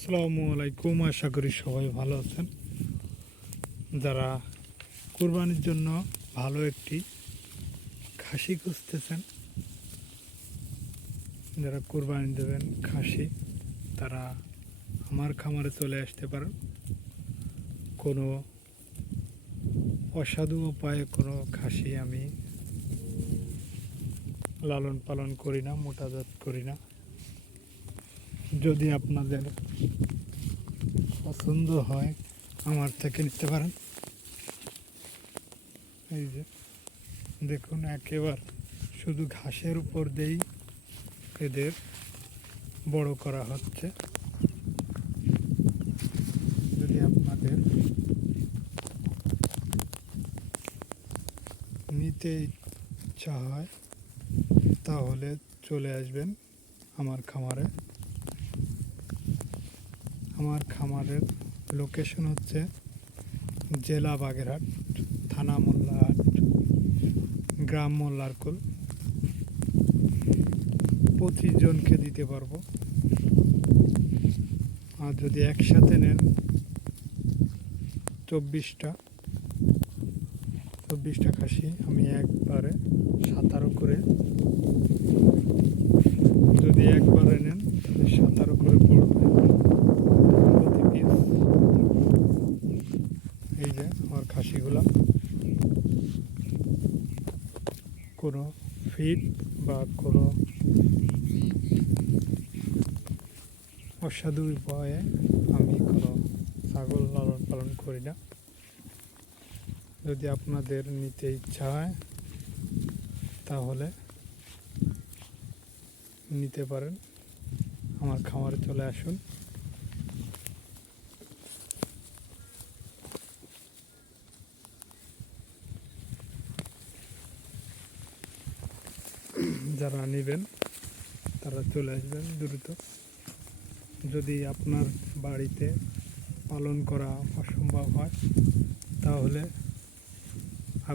আসসালামু আলাইকুম। আশা করি সবাই ভালো আছেন। যারা কুরবানির জন্য ভালো একটি খাসি খুঁজতেছেন, যারা কুরবানি দেবেন খাসি, তারা আমার খামারে চলে আসতে পারেন। কোনো অসাধু উপায়ে কোনো খাসি আমি লালন পালন করি না, মোটাজাত করি না। যদি আপনাদের পছন্দ হয় আমার থেকে নিতে পারেন। এই যে দেখুন, একেবারে শুধু ঘাসের উপর দিয়েই এদের বড় করা হচ্ছে। যদি আপনাদের নিতে ইচ্ছা হয় তাহলে চলে আসবেন আমার খামারে। আমার খামারের লোকেশন হচ্ছে জেলা বাগেরহাট, থানা মোল্লাহাট, গ্রাম মোল্লারকুল। 25 জনকে দিতে পারবো। আর যদি একসাথে নেন 24টা খাসি আমি একবারে 17 করে, যদি একবারে নেন তাহলে 17 করে পড়বে প্রতি পিস। এই যে আমার খাসিগুলা কোনো ফিড বা কোনো অসাধু উপায়ে আমি কোনো ছাগল লালন পালন করি না। যদি আপনাদের নিতে ইচ্ছা হয় তাহলে নিতে পারেন, আমার খামারে চলে আসুন। যারা নেবেন তারা চলে আসবেন দ্রুত। যদি আপনার বাড়িতে পালন করা অসম্ভব হয় তাহলে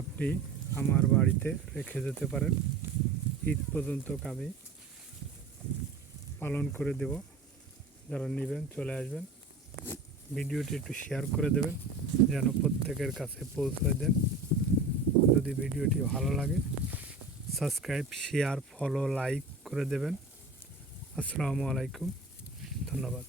আপনি আমার বাড়িতে রেখে যেতে পারেন। ঈদ পর্যন্ত আমি পালন করে দেব। যারা নেবেন চলে আসবেন। ভিডিওটি একটু শেয়ার করে দেবেন যেন প্রত্যেকের কাছে পৌঁছে দেন। যদি ভিডিওটি ভালো লাগে সাবস্ক্রাইব, শেয়ার, ফলো, লাইক করে দেবেন। আসসালামু আলাইকুম, ধন্যবাদ।